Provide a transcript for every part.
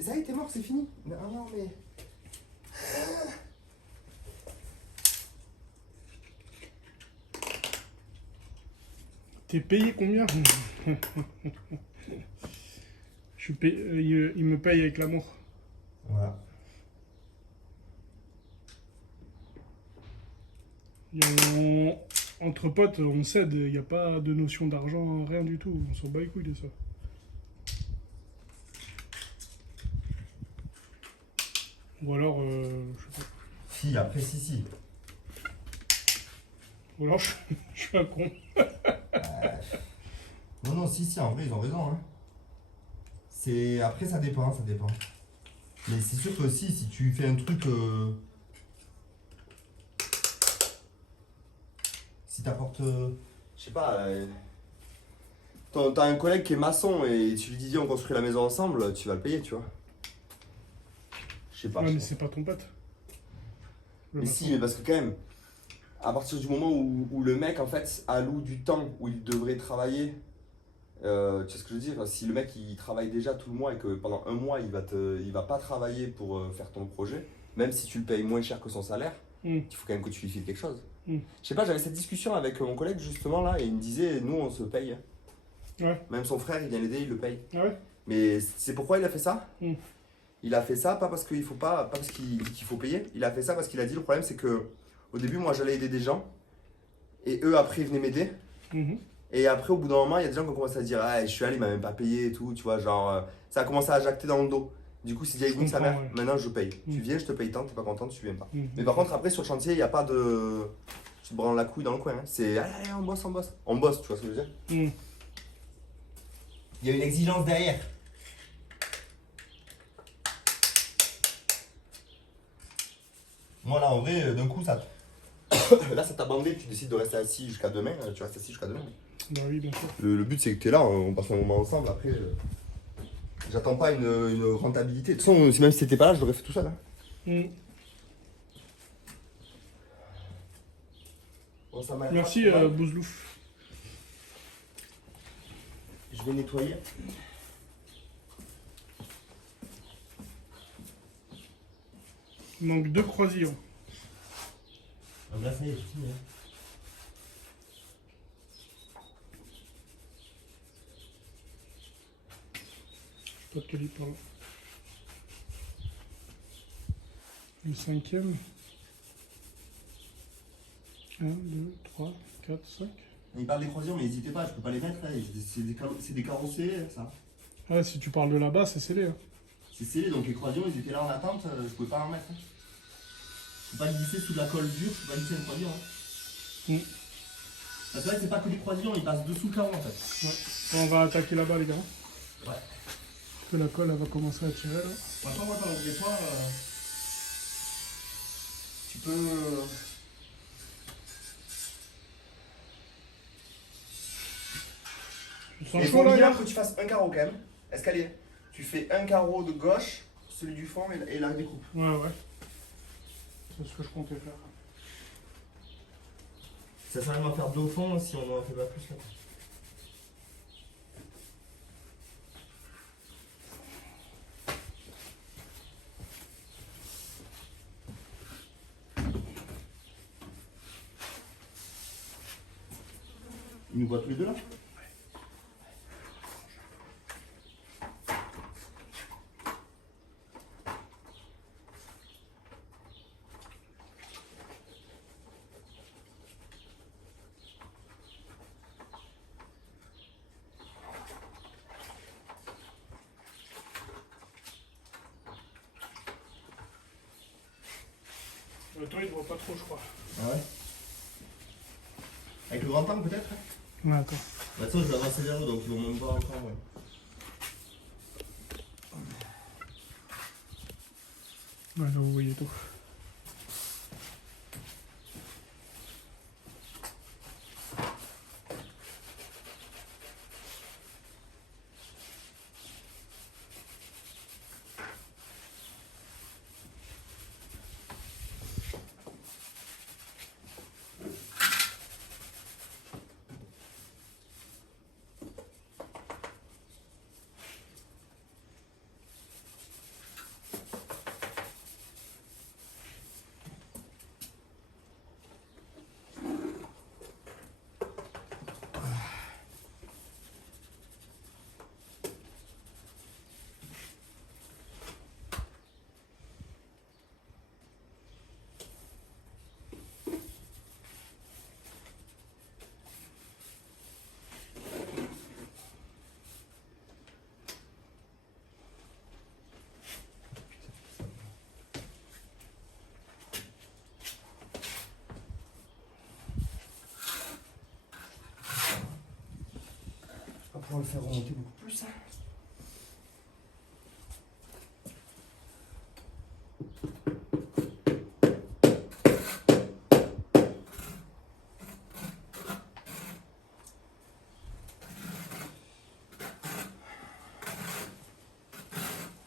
Ça y est, t'es mort, c'est fini. Non, non, mais... T'es payé combien? Il me paye avec l'amour. Voilà. Entre potes, on s'aide. Il n'y a pas de notion d'argent, rien du tout. On s'en bat les couilles de ça. Ou alors, je sais pas. Si, après, si. Ou alors, je suis un con. Non, si, en vrai, ils ont raison. Hein. Après, ça dépend. Mais c'est sûr que aussi, si tu fais un truc... Si t'apportes... je sais pas... T'as un collègue qui est maçon et tu lui dis on construit la maison ensemble, tu vas le payer, tu vois. Je sais pas. Ouais, mais c'est pas ton pote. Mais si, mais parce que quand même, à partir du moment où le mec en fait alloue du temps où il devrait travailler, tu vois ce que je veux dire? Si le mec il travaille déjà tout le mois et que pendant un mois il va pas travailler pour faire ton projet, même si tu le payes moins cher que son salaire, il faut quand même que tu lui files quelque chose. Je sais pas, j'avais cette discussion avec mon collègue justement là et il me disait nous on se paye. Ouais. Même son frère il vient l'aider, il le paye. Ah ouais? Mais c'est pourquoi il a fait ça? Il a fait ça pas parce qu'il faut pas parce qu'il dit qu'il faut payer. Il a fait ça parce qu'il a dit le problème c'est que au début moi j'allais aider des gens et eux après ils venaient m'aider. Et après au bout d'un moment il y a des gens qui ont commencé à dire ah je suis allé il m'a même pas payé et tout tu vois genre ça a commencé à jacter dans le dos. Du coup, s'il dit avec sa mère, ouais. maintenant je paye. Tu viens, je te paye tant, t'es pas content, tu viens pas. Mais par contre, après sur le chantier, il n'y a pas de. Tu te branles la couille dans le coin. Hein. C'est allez, on bosse. On bosse, tu vois ce que je veux dire? Il y a une exigence derrière. Moi là, en vrai, d'un coup, ça. Là, ça t'a bandé, tu décides de rester assis jusqu'à demain. Tu restes assis jusqu'à demain. Bah oui, bien sûr. Le but, c'est que tu es là, on passe un moment ensemble. Après, j'attends pas une rentabilité. De toute façon, même si t'étais pas là, je l'aurais fait tout seul. Hein. Bon, ça merci, Bouzlouf. Je vais nettoyer. Il manque 2 croisillons. Ah, là, ça y est, c'est fini. Hein. Pas de calibre par là. Le 5e. 1, 2, 3, 4, 5. Il parle des croisillons, mais n'hésitez pas, je peux pas les mettre là. C'est des carreaux scellés, ça. Ah, si tu parles de là-bas, c'est scellé. Hein. C'est scellé, donc les croisillons, ils étaient là en attente, je pouvais pas en mettre. Hein. Je peux pas glisser sous de la colle dure, je peux pas glisser un croisillon. Hein. Parce que là, c'est pas que des croisillons, ils passent dessous le carreau en fait. Ouais. On va attaquer là-bas, les gars. Ouais. Parce que la colle, elle va commencer à tirer là. Maintenant, moi, pendant des fois, tu peux. Il faut minimum que tu fasses un carreau quand même. Escalier. Tu fais un carreau de gauche, celui du fond et la découpe. Ouais. C'est ce que je comptais faire. Ça sert à rien d'en faire deux au fond si on n'en fait pas plus là. Il nous voit tous les deux là? Toi, il ne voit pas trop, je crois. Ah ouais? Avec le grand angle peut-être? Ouais, d'accord. Bah, de toute façon, je vais avancer vers eux donc ils vont même voir encore. Ouais. Ouais, là, vous voyez tout. le faire remonter beaucoup plus.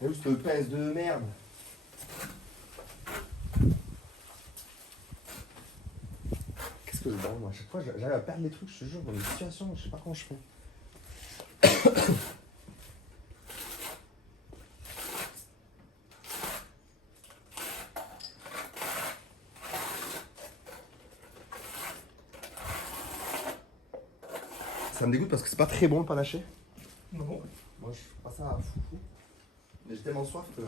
Et où cette pince de merde? Qu'est-ce que je branle moi? À chaque fois j'arrive à perdre les trucs, je te jure, dans des situations, je sais pas comment je fais. Ça me dégoûte parce que c'est pas très bon le panaché. Bon. Moi je fais pas ça à fou. Mais j'ai tellement soif que.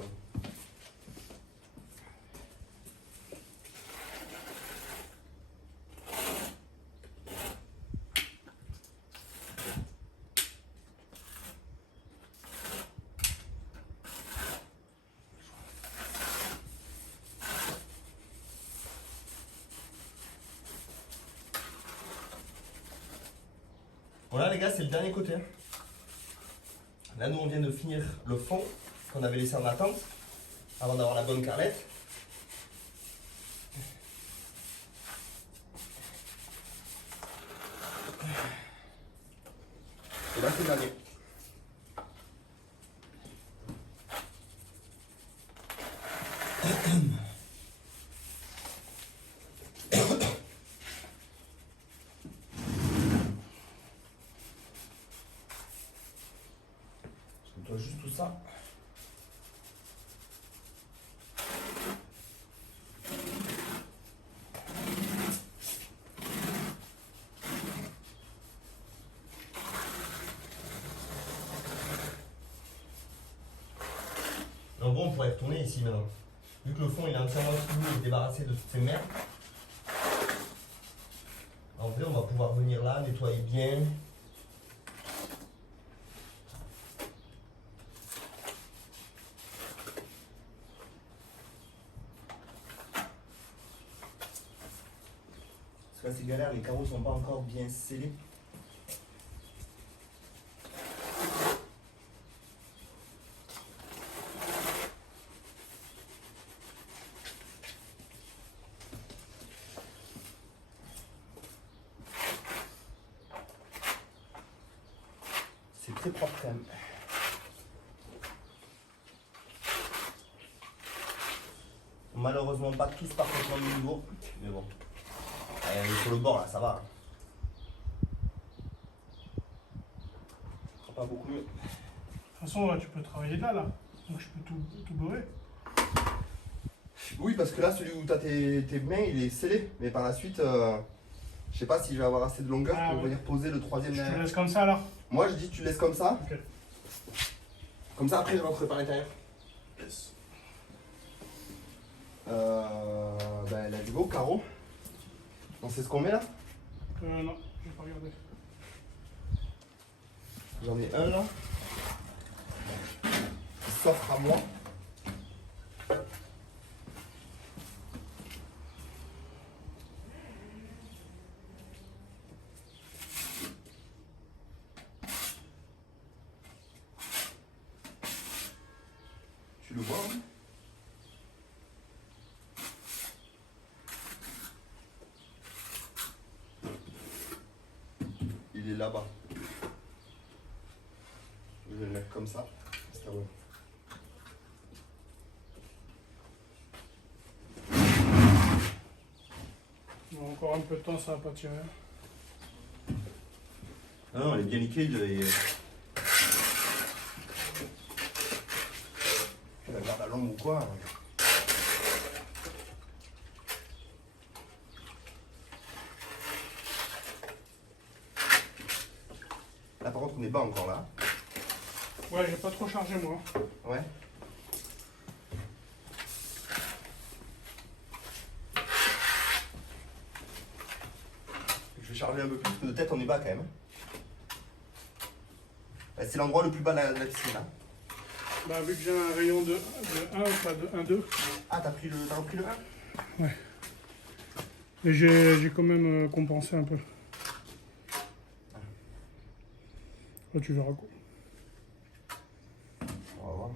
Voilà les gars, c'est le dernier côté. Là nous on vient de finir le fond qu'on avait laissé en attente avant d'avoir la bonne carrelette. Et là c'est le dernier. Je nettoie juste tout ça. Donc bon, on pourrait retourner ici maintenant. Vu que le fond il est entièrement fini et débarrassé de toutes ces merdes. En vrai, on va pouvoir venir là, nettoyer bien. Parce que là c'est galère, les carreaux sont pas encore bien scellés. C'est très propre quand même. Malheureusement pas tous parfaitement du niveau, mais bon. Sur le bord là, ça va. Pas beaucoup mieux. De toute façon, là, tu peux travailler là. Donc je peux tout beurrer. Oui, parce que là, celui où tu as tes mains, il est scellé. Mais par la suite, je sais pas si je vais avoir assez de longueur pour venir poser le troisième. Je te laisse comme ça alors. Moi, je dis tu laisses comme ça. Ok. Comme ça, après, je rentre par l'intérieur. Yes. Ben, let's go, carreau. On sait ce qu'on met là? Non, j'ai pas regardé. J'en ai un là. Qui s'offre à moi. Tu le vois, hein? Il est là-bas. Je vais le mettre comme ça. C'est à vous. Bon, encore un peu de temps, ça va pas tirer. Ah non, elle est bien liquide et. Tu la gardes à l'ombre ou quoi? Là par contre on n'est pas encore là. Ouais, j'ai pas trop chargé moi. Ouais. Je vais charger un peu plus parce que de tête on est bas quand même. C'est l'endroit le plus bas de la piscine là. Bah vu que j'ai un rayon de 1, pas de 1, 2. Ah t'as repris le 1? Ouais. Et j'ai quand même compensé un peu. Là, tu verras quoi. On va voir.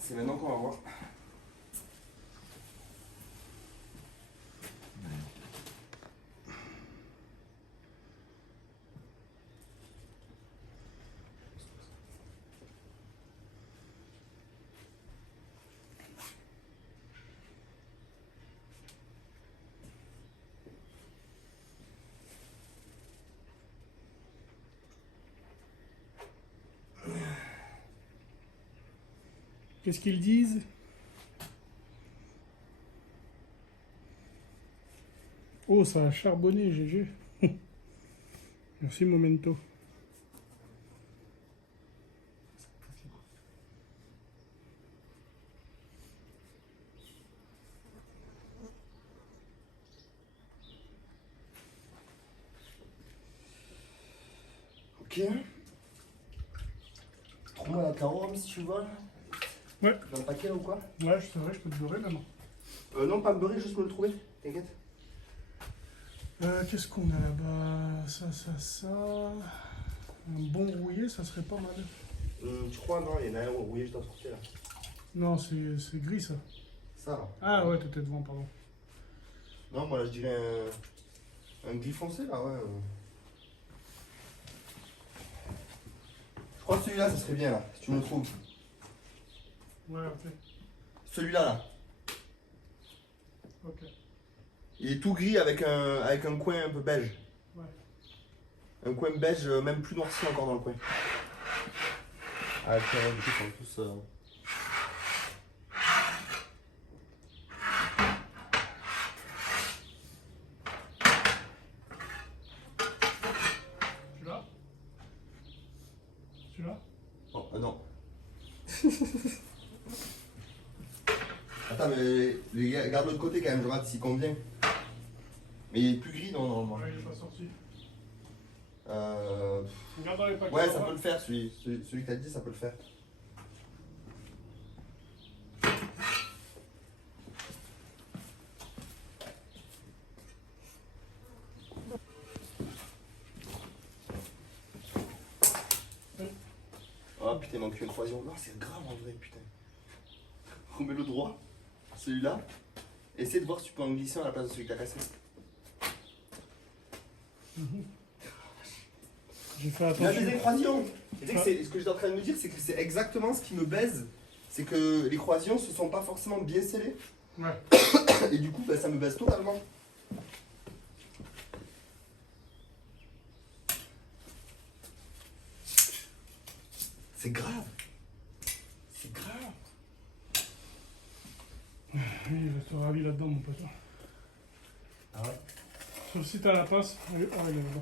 C'est maintenant qu'on va voir. Qu'est-ce qu'ils disent? Oh, ça a charbonné, GG. Merci, Momento. Ok. Trouve-moi la carreau, si tu vois. Ouais. Dans le paquet là ou quoi? Ouais, c'est vrai, je peux te beurrer maintenant. Non, pas me beurrer, juste me le trouver. T'inquiète. Qu'est-ce qu'on a là-bas? Ça. Un bon rouillé, ça serait pas mal. Tu crois? Non, il y en a un rouillé juste à côté là. Non, c'est gris ça. Ça là. Ah ouais, t'étais devant, pardon. Non, moi là, je dirais un gris foncé là, ouais. Je crois que celui-là, ça serait bien là, si tu me le trouves. Ouais, ok. Celui-là là. Ok. Il est tout gris avec un coin un peu beige. Ouais. Un coin beige, même plus noirci encore dans le coin. Ah, tiens, du coup, ils sont tous. Celui-là? Celui-là? Oh, non. Attends, mais les gars, garde l'autre côté quand même, je regarde s'il convient. Mais il est plus gris, non, normalement. Ouais, il est pas sorti. Euh... Regarde dans les paquets. Ouais, ça peut le faire, celui que t'as dit, ça peut le faire. Oh putain, il manque une croisillon. Non, c'est grave en vrai, putain. Remets-le droit, celui-là. Essaye de voir si tu peux en glisser à la place de celui que t'as cassé. J'ai fait Il y a attention. des croisillons. Tu sais que ce que j'étais en train de me dire, c'est que c'est exactement ce qui me baise. C'est que les croisillons se sont pas forcément bien scellés. Ouais. Et du coup, bah, ça me baise totalement. C'est grave. C'est grave. Oui, il va être ravi là-dedans, mon pote. Ah ouais. Sauf si t'as la passe. Allez, oh, il est là-bas.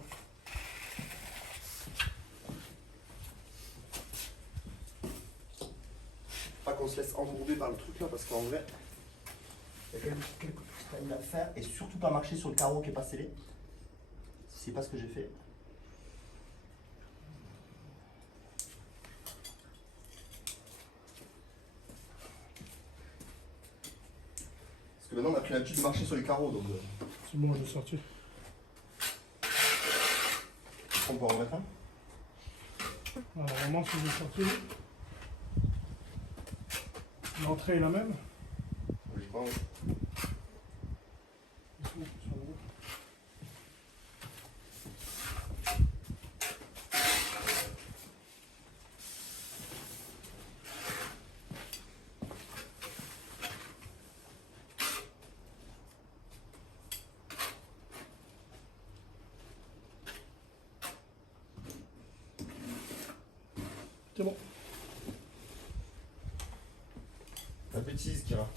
Pas qu'on se laisse embourber par le truc là, parce qu'en vrai, il y a quelques trucs à faire. Et surtout pas marcher sur le carreau qui est pas scellé. C'est pas ce que j'ai fait. Parce que maintenant on a pris l'habitude de marcher sur les carreaux, donc C'est bon, je l'ai sorti. on peut en remettre un. Alors, vraiment, si j'ai sorti. L'entrée est la même. Oui, je crois, oui. C'est bon. La bêtise, Kira.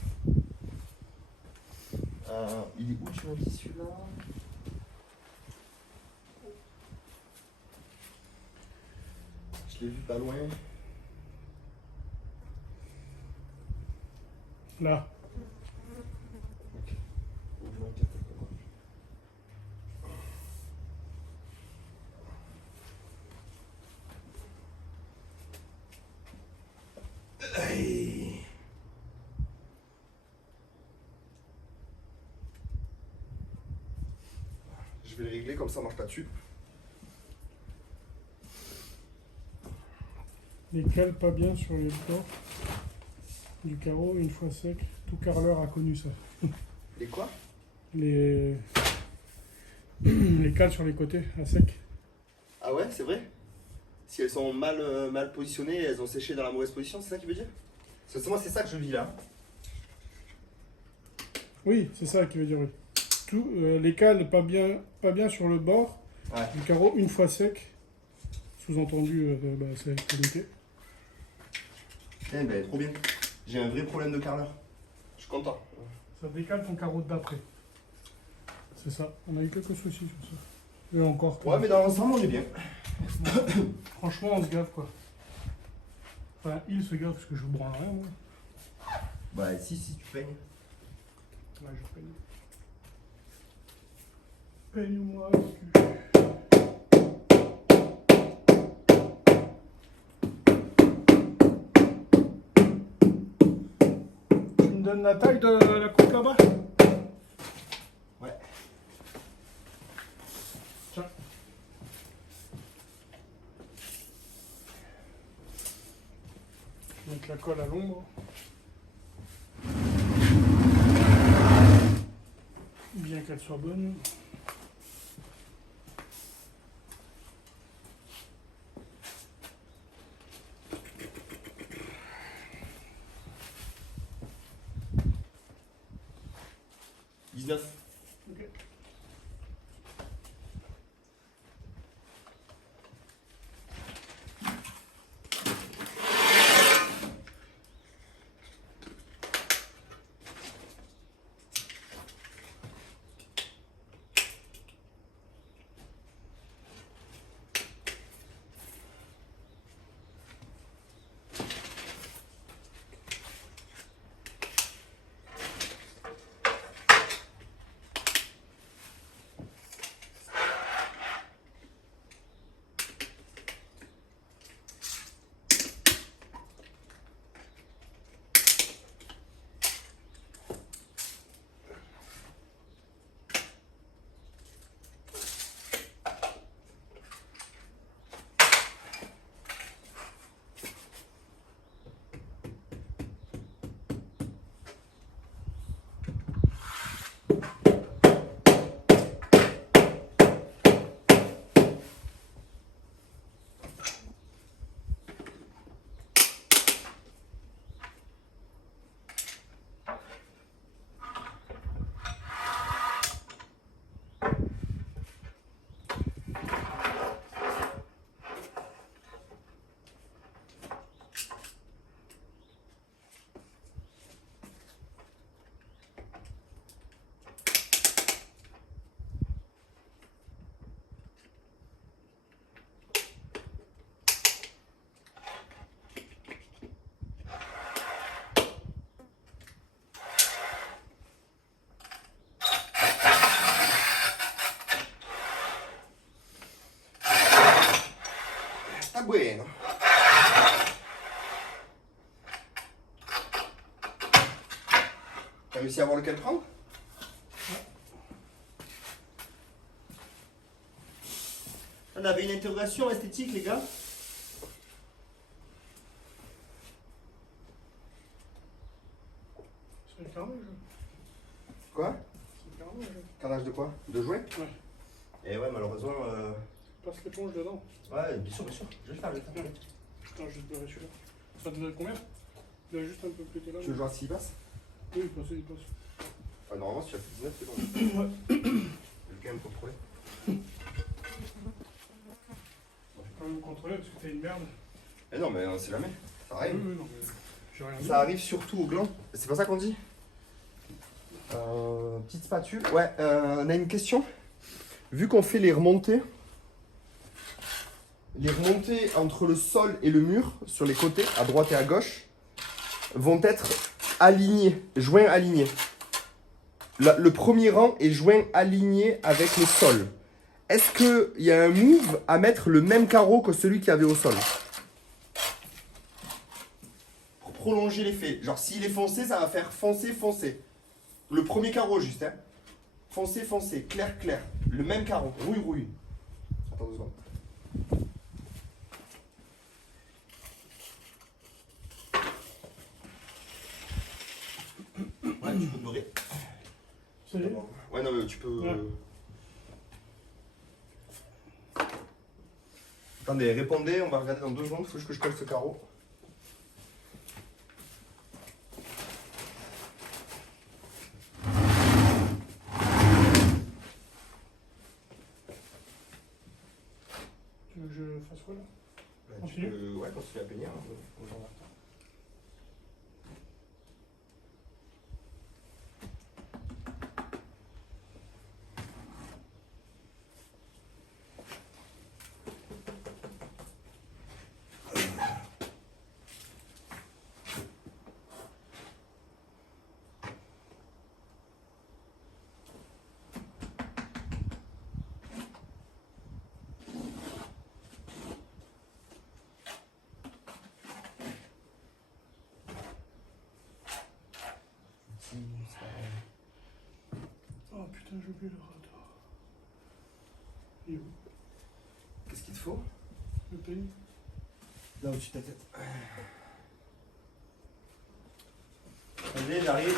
Il est où tu m'as dit celui-là? Je l'ai vu pas loin. Là. Ok. Ouvre-moi un café, comment? Aïe. Je vais le régler comme ça marche pas dessus. Les cales pas bien sur les bords du carreau une fois sec. Tout carreleur a connu ça. Et quoi? Les cales sur les côtés à sec. Ah ouais, c'est vrai? Si elles sont mal positionnées, elles ont séché dans la mauvaise position, c'est ça qu'il veut dire? Parce que moi, c'est ça que je vis là. Oui, c'est ça qui veut dire oui. Tout, les cales pas bien sur le bord Ouais. du carreau une fois sec. Sous-entendu, c'est qualité. Eh ben, trop bien. J'ai un vrai problème de carreleur. Je suis content. Ça décale ton carreau d'après. C'est ça. On a eu quelques soucis sur ça. Et encore. Ouais, mais dans l'ensemble, on est bien. Franchement, on se gave quoi. Enfin, il se gave parce que je ne branle rien moi. Bah, si tu peignes. Ouais, je peigne. Peigne-moi le cul. Tu me donnes la taille de la coupe là-bas? Ouais. Tiens. Je vais mettre la colle à l'ombre. Bien qu'elle soit bonne. Ok. Está bueno. T'as réussi à voir lequel prendre? On avait une interrogation esthétique, les gars. C'est le carnage. Quoi? C'est le carnage. Carnage de quoi? De jouets? Ouais. Et ouais, malheureusement. Passe l'éponge dedans. Ouais, bien sûr, bien sûr. Je vais le faire, Putain, je vais te beurrer celui-là. Ça te donne combien? Il a juste un peu pété là. Tu veux voir s'il passe? Oui, il passe. Enfin, normalement, si tu as fait 19, c'est bon. Ouais. Je vais quand même contrôler. Je vais quand même contrôler parce que t'es une merde. Eh non, mais on sait jamais. Ça arrive. Oui, non, mais j'ai rien dit. Ça arrive surtout au gland. C'est pas ça qu'on dit? Petite spatule. Ouais, on a une question. Vu qu'on fait les remontées entre le sol et le mur, sur les côtés, à droite et à gauche, vont être alignés, joints alignés. Le premier rang est joint aligné avec le sol. Est-ce qu'il y a un move à mettre le même carreau que celui qu'il y avait au sol? Pour prolonger l'effet. Genre, s'il est foncé, ça va faire foncé, foncé. Le premier carreau, juste. Hein. Foncé, foncé. Clair, clair. le même carreau, rouille. Attends 2 secondes. Ouais, tu peux te dorer. Ça y est. Ouais, non, mais tu peux. Ouais. Attendez, répondez, on va regarder dans 2 secondes, faut que je colle ce carreau. Tu veux que je fasse quoi là? Bah, tu Continue. peux, ouais, continuer à peigner. Hein, Oh putain, j'ai oublié le radar. Il est où? Qu'est-ce qu'il te faut? Le pays? Là au-dessus de ta tête. Allez, j'arrive.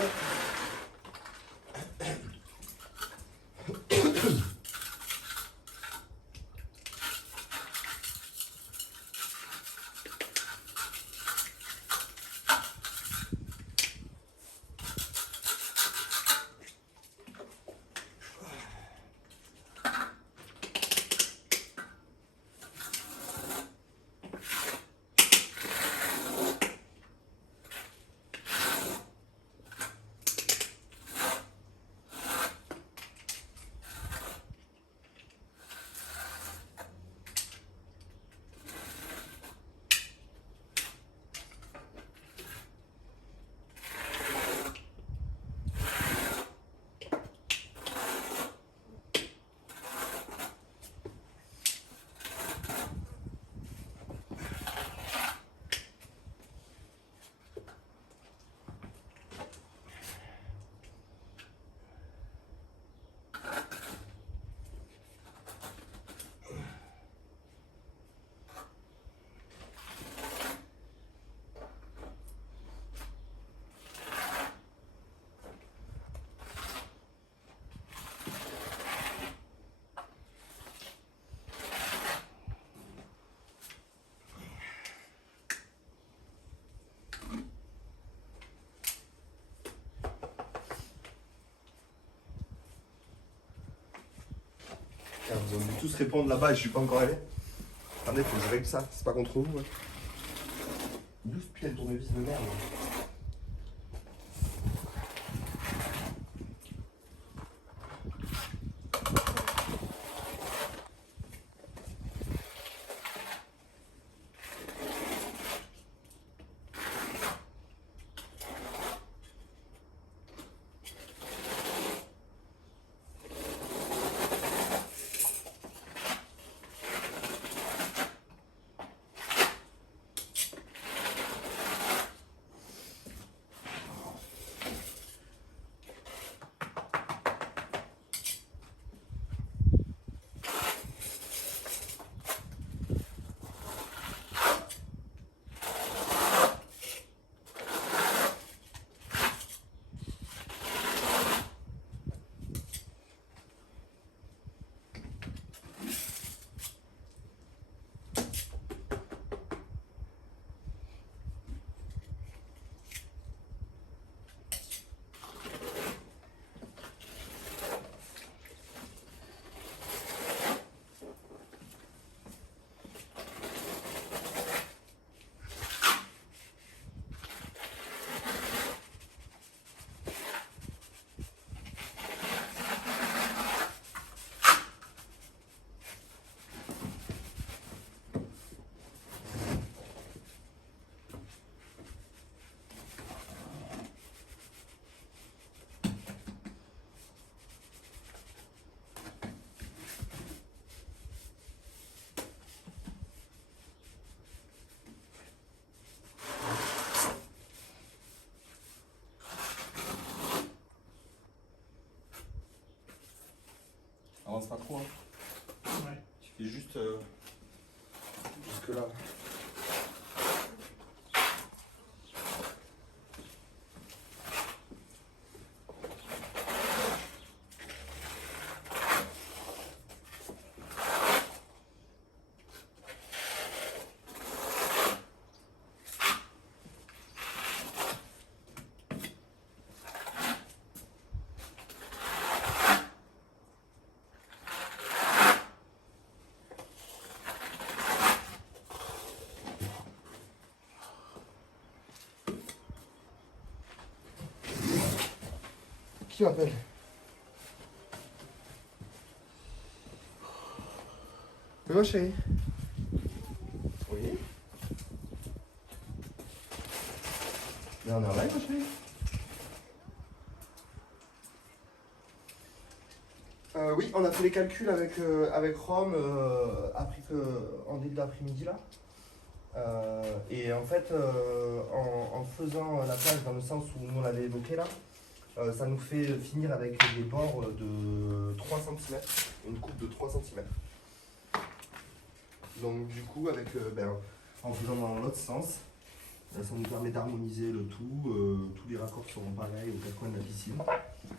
Vous allez tous répondre là-bas et je suis pas encore allé. Attendez, faut que je règle ça, c'est pas contre vous. Ouais. 12 putain de tournevis de merde. t'avances pas trop. Hein. Ouais. Tu fais juste jusque là. Qui m'appelle? Oui, ma chérie. Oui. Mais on est en live, ma chérie. Oui, on a fait les calculs avec Rome après en début d'après-midi là. Et en fait, en faisant la plage dans le sens où on l'avait évoqué là, ça nous fait finir avec des bords de 3 cm, une coupe de 3 cm. Donc du coup, en faisant dans l'autre sens, ça nous permet d'harmoniser le tout. Tous les raccords seront pareils aux quatre coins de la piscine.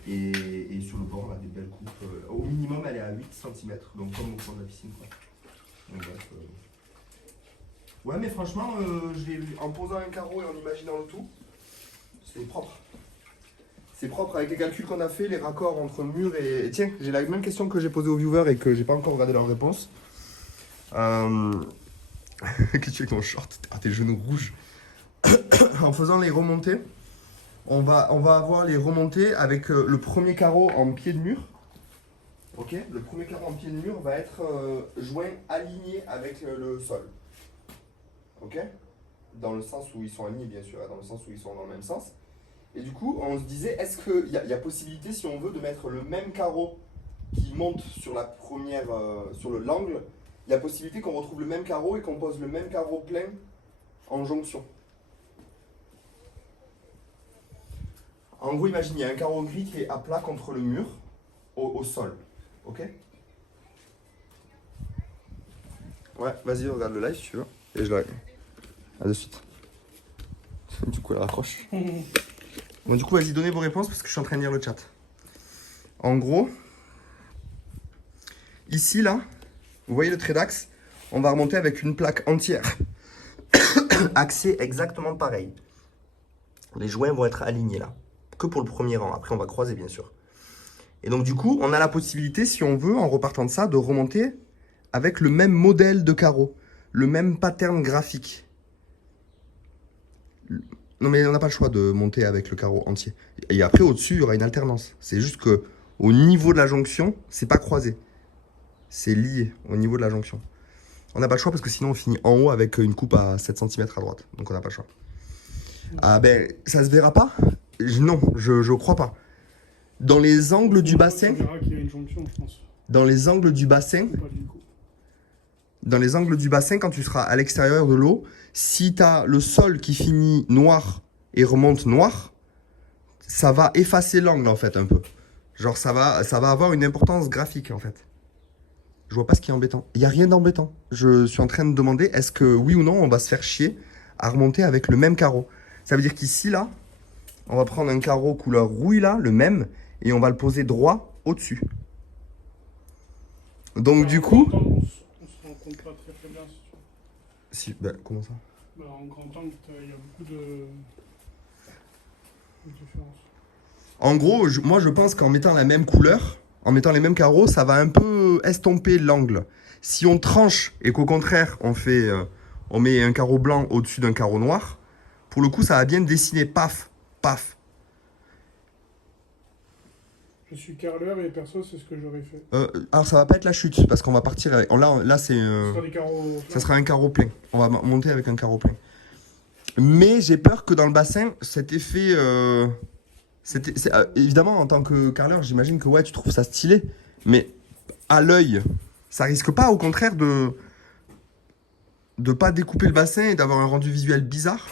Et sur le bord, on a des belles coupes. Au minimum, elle est à 8 cm, donc comme au fond de la piscine. Quoi. Donc, bref, ouais, mais franchement, en posant un carreau et en imaginant le tout, c'est propre. C'est propre avec les calculs qu'on a fait, les raccords entre le mur et... Tiens, j'ai la même question que j'ai posée aux viewers et que j'ai pas encore regardé leur réponse. Qu'est-ce que tu fais avec ton short? Ah, tes genoux rouges. En faisant les remontées, on va avoir les remontées avec le premier carreau en pied de mur. Ok, le premier carreau en pied de mur va être joint aligné avec le sol. Ok, dans le sens où ils sont alignés, bien sûr, dans le sens où ils sont dans le même sens. Et du coup, on se disait, est-ce qu'il y a possibilité, si on veut, de mettre le même carreau qui monte sur la première, sur l'angle, il y a possibilité qu'on retrouve le même carreau et qu'on pose le même carreau plein en jonction. En gros, imagine, il y a un carreau gris qui est à plat contre le mur, au sol. Ok? Ouais, vas-y, regarde le live si tu veux. Et je la... À de suite. Du coup, elle raccroche. Bon, du coup, vas-y, donnez vos réponses parce que je suis en train de lire le chat. En gros, ici, là, vous voyez le trait d'axe? On va remonter avec une plaque entière. Axée exactement pareil. Les joints vont être alignés là. Que pour le premier rang. Après, on va croiser, bien sûr. Et donc, du coup, on a la possibilité, si on veut, en repartant de ça, de remonter avec le même modèle de carreau. Le même pattern graphique. Non, mais on n'a pas le choix de monter avec le carreau entier. Et après, au-dessus, il y aura une alternance. C'est juste que au niveau de la jonction, c'est pas croisé. C'est lié au niveau de la jonction. On n'a pas le choix parce que sinon, on finit en haut avec une coupe à 7 cm à droite. Donc, on n'a pas le choix. Ah ben, ça se verra pas? Non, je crois pas. Dans les angles du bassin... On verra qu'il y a une jonction, je pense. Dans les angles du bassin... Pas du coup. Dans les angles du bassin, quand tu seras à l'extérieur de l'eau, si tu as le sol qui finit noir et remonte noir, ça va effacer l'angle en fait un peu. Genre ça va avoir une importance graphique en fait. Je vois pas ce qui est embêtant. Il n'y a rien d'embêtant. Je suis en train de demander est-ce que oui ou non on va se faire chier à remonter avec le même carreau. Ça veut dire qu'ici là, on va prendre un carreau couleur rouille là, le même, et on va le poser droit au-dessus. Donc du coup... On se rend compte pas très bien si tu veux. Si, comment ça? En grand angle, il y a beaucoup de différences. En gros, moi je pense qu'en mettant la même couleur, en mettant les mêmes carreaux, ça va un peu estomper l'angle. Si on tranche et qu'au contraire on met un carreau blanc au-dessus d'un carreau noir, pour le coup ça va bien dessiner, paf, paf. Je suis carreleur et perso c'est ce que j'aurais fait. Alors ça va pas être la chute parce qu'on va partir avec... Là c'est... ça sera un carreau plein. On va monter avec un carreau plein. Mais j'ai peur que dans le bassin, cet effet... évidemment, en tant que carreleur, j'imagine que ouais, tu trouves ça stylé. Mais à l'œil, ça risque pas au contraire de pas découper le bassin et d'avoir un rendu visuel bizarre?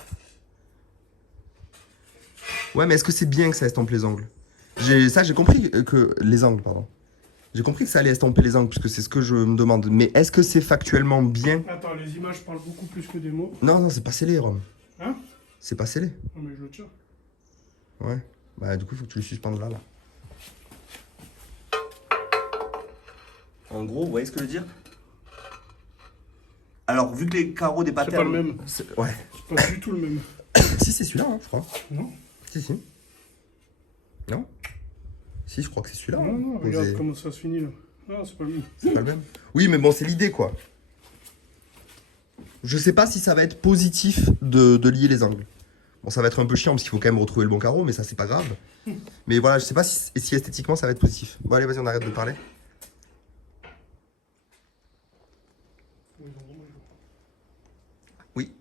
Ouais, mais est-ce que c'est bien que ça estompe les angles? J'ai compris que... Les angles, pardon. J'ai compris que ça allait estomper les angles, puisque c'est ce que je me demande. Mais est-ce que c'est factuellement bien? Attends, les images parlent beaucoup plus que des mots. Non, non, c'est pas scellé, Rome. Hein? C'est pas scellé. Non, mais je le tiens. Ouais. Bah, du coup, il faut que tu le suspendes là. En gros, vous voyez ce que je veux dire? Alors, vu que les carreaux des patterns... pas le même. Ouais. C'est pas du tout le même. Si, c'est celui-là, hein, je crois. Non? Si. Non? Si, je crois que c'est celui-là. Non, non, hein. regarde C'est- comment ça se finit là. Non, c'est pas le même. C'est pas le même. Oui, mais bon, c'est l'idée, quoi. Je sais pas si ça va être positif de lier les angles. Bon, ça va être un peu chiant parce qu'il faut quand même retrouver le bon carreau, mais ça, c'est pas grave. Mais voilà, je sais pas si esthétiquement ça va être positif. Bon, allez, vas-y, on arrête de parler. Oui.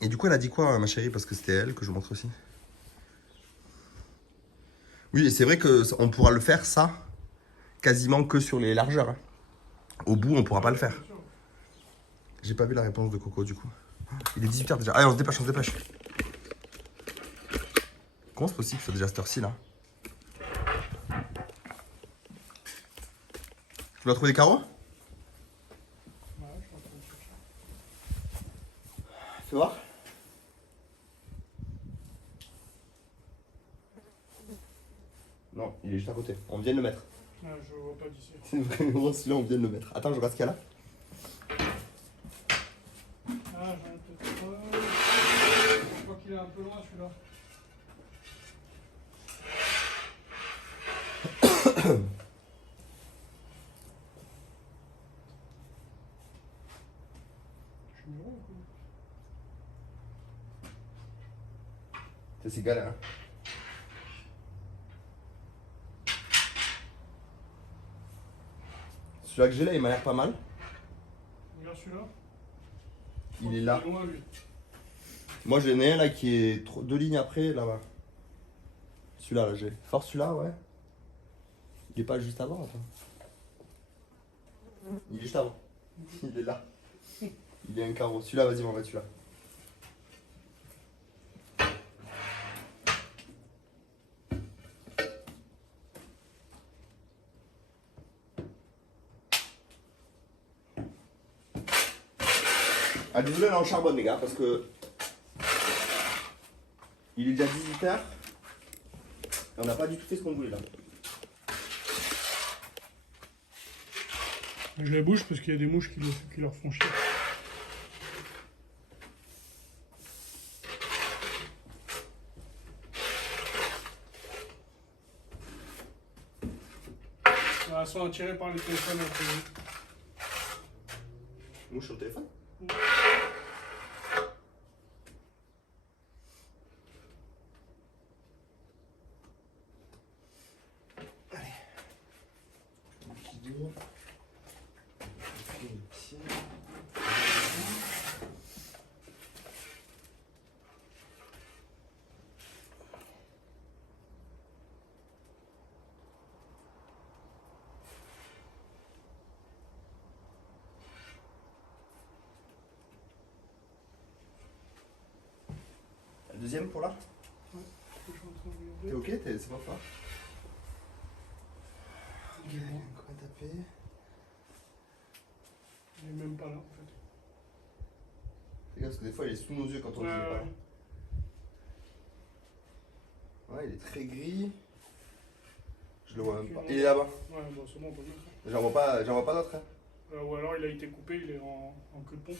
Et du coup, elle a dit quoi, ma chérie? Parce que c'était elle que je vous montre aussi. Oui, et c'est vrai qu'on pourra le faire, ça, quasiment que sur les largeurs. Hein. Au bout, on pourra pas le faire. J'ai pas vu la réponse de Coco, du coup. Il est 18h déjà. Allez, on se dépêche, on se dépêche. Comment c'est possible que ce soit déjà cette heure-ci, là? Tu vas trouver des carreaux? Fais voir. Non, il est juste à côté. On vient de le mettre. Ah, je vois pas d'ici. C'est vraiment celui-là, on vient de le mettre. Attends, je regarde ce qu'il y a là. Ah, j'en ai peut-être pas. Je crois qu'il est un peu loin celui-là. Je suis numéro ou quoi? C'est galère, hein. Celui-là que j'ai là, il m'a l'air pas mal. Regarde celui-là. Il est là. Il est loin lui. Moi, j'en ai un là qui est 2 lignes après, là-bas. Celui-là, là, j'ai. Force celui-là, ouais. Il est pas juste avant, attends. Il est juste avant. Il est là. Il est un carreau. Celui-là, vas-y, on va mettre celui-là. Ah, désolé, là, on charbonne, les gars, parce que. Il est déjà 18h. Et on n'a pas du tout fait ce qu'on voulait là. Je les bouge parce qu'il y a des mouches qui leur font chier. Elles sont attirées par les téléphones après. Mouche sur le téléphone? La deuxième pour là? Je suis en train de T'es regarder. ok? C'est pas fort? Il est bon. Quoi taper? Il est même pas là en fait. Fais gaffe parce que des fois il est sous nos yeux quand on le dit pas. Ouais, il est très gris. Je le vois même pas. Il est là-bas. Ouais, bon, c'est bon, on peut le mettre. J'en vois pas d'autres. Hein. Ou alors il a été coupé, il est en queue de pompe.